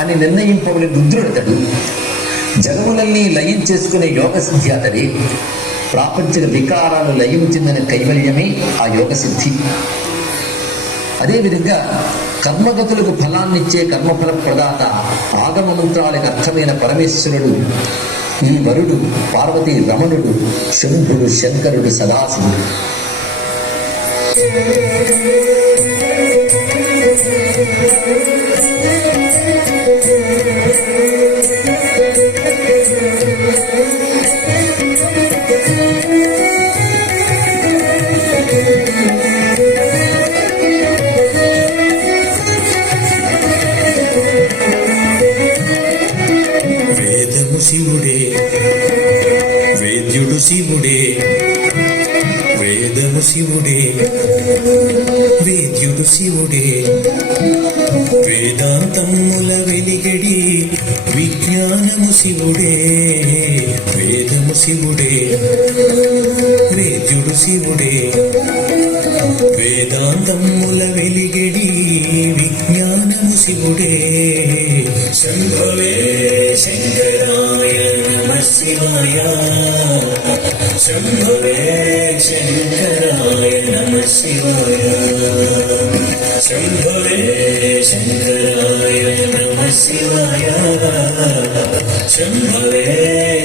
అని నిర్ణయింపబడి రుద్రుడతడు. జగములన్నీ లయం చేసుకునే యోగ సిద్ధి అతడే. ప్రాపంచిక వికారాలు లయం చెందిన కైవల్యమే ఆ యోగ సిద్ధి. అదేవిధంగా కర్మగతులకు ఫలాన్నిచ్చే కర్మఫల ప్రదాత ఆగమ మంత్రాలకు అర్థమైన పరమేశ్వరుడు, ఈ వరుడు, పార్వతీ రమణుడు, శంభుడు, శంకరుడు, సదాశివుడు. శివుడే, వేద్యుడు శివుడే, వేదము శివుడే, వేద్యుడు శివుడే, వేదాంతముల వెలిగడి విజ్ఞానము శివుడే, వేదము శివుడే, వేద్యుడు శివుడే, వేదాంతముల వెలిగడి విజ్ఞానము శివుడే. శంభవే శంకరాయ నమః శివాయ, శంభవే శంకరాయ నమః శివాయ, శంభవే శంకరాయ నమః శివాయ, శంభవే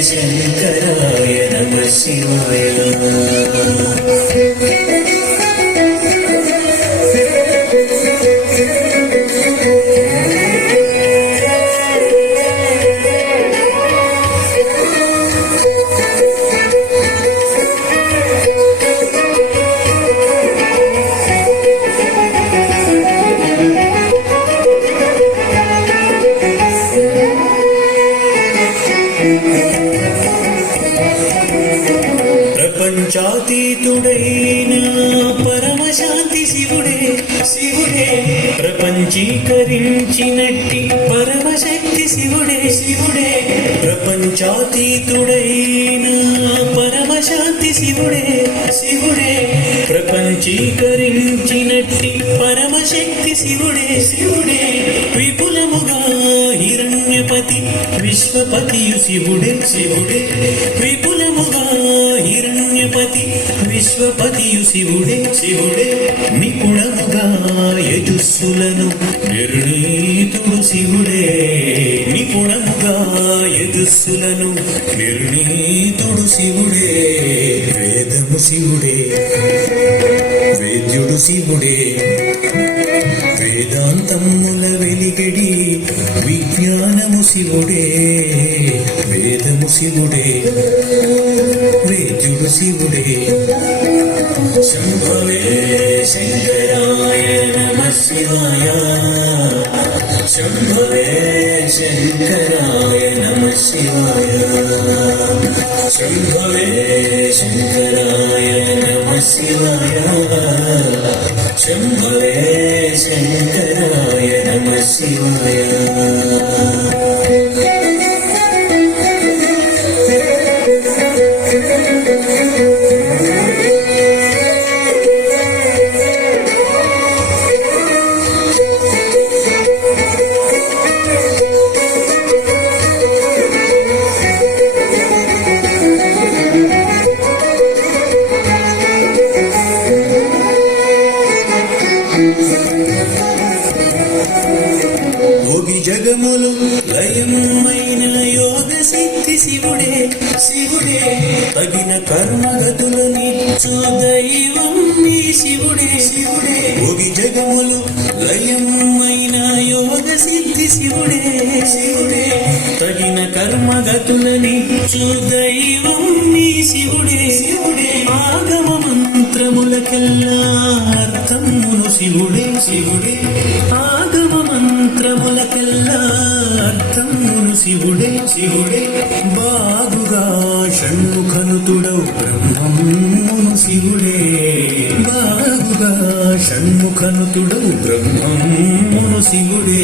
శంకరాయ నమః శివాయ. ప్రపంచాతీతుడైన పరమశాంతి శివుడే, శివుడే, ప్రపంచీకరించినట్టి పరమశక్తి శివుడే, శివుడే, ప్రపంచాతీతుడైన పరమశాంతి శివుడే, శివుడే, ప్రపంచీకరించినట్టి పరమశక్తి శివుడే, శివుడే, విపులముగా హిరణ్యపతి విశ్వపతియు శివుడే, శివుడే, విపులముగా హిరణ్యపతి విశ్వపతియు శివుడే, శివుడే, నిపుణముగా యజుస్సులను నిర్ణీతుడు శివుడే, నిపుణముగా యజుస్సులను నిర్ణీతుడు శివుడే. వేదము శివుడే, వేద్యుడు శివుడే, వేదాంతముల వెలిగడి విజ్ఞానము శివుడే, వేదము శివుడే, వేద్యుడు శివుడే. శంభవే శంకరాయ నమః శివాయ, శంభవే శంకరాయ నమః శివాయ, శంభవే శంకరాయ నమః శివాయ, శంభవే శంకరాయ నమః శివాయ. జగములు లయమైన యోగ సిద్ధి శివుడే, శివుడే, తగిన కర్మగతులనిచ్చు దైవం నీ శివుడే, శివుడే, భోగి జగములు లయమైన యోగ సిద్ధి శివుడే, శివుడే, తగిన కర్మగతులనిచ్చు దైవం నీ శివుడే, శివుడే, ఆగమ మంత్రములకెల్లా అర్థమును శివుడే, శివుడే, ఆగమ మంత్రములకెల్లా అర్థమును శివుడే, శివుడే, బాగుగా షణ్ముఖనుతుడౌ బ్రహ్మమును శివుడే, బాగుగా షణ్ముఖనుతుడౌ బ్రహ్మమును శివుడే.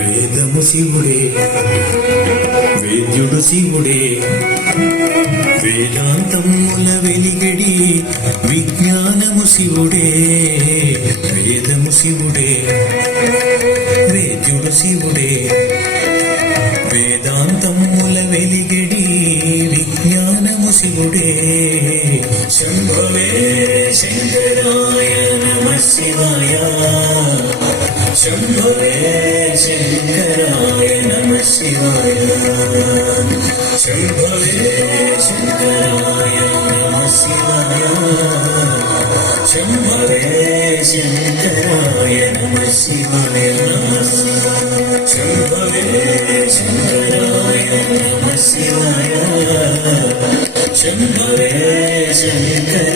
వేదము శివుడే, వేద్యుడు శివుడే, వేదాంతముల వెలిగడి విజ్ఞానము శివుడే, వేదము శివుడే, వేద్యుడు శివుడే వేదాంతముల వెలిగడి విజ్ఞానము శివుడే శంభవే శంకరాయ నమః శివాయ శంభవే శంకరాయ నమః శివాయ శంభవే శంకరాయ నమః శివాయ శంభవే శంకరాయ నమః శివాయ శంభవే శంకరాయ నమః శివాయ శంభవే శంకరాయ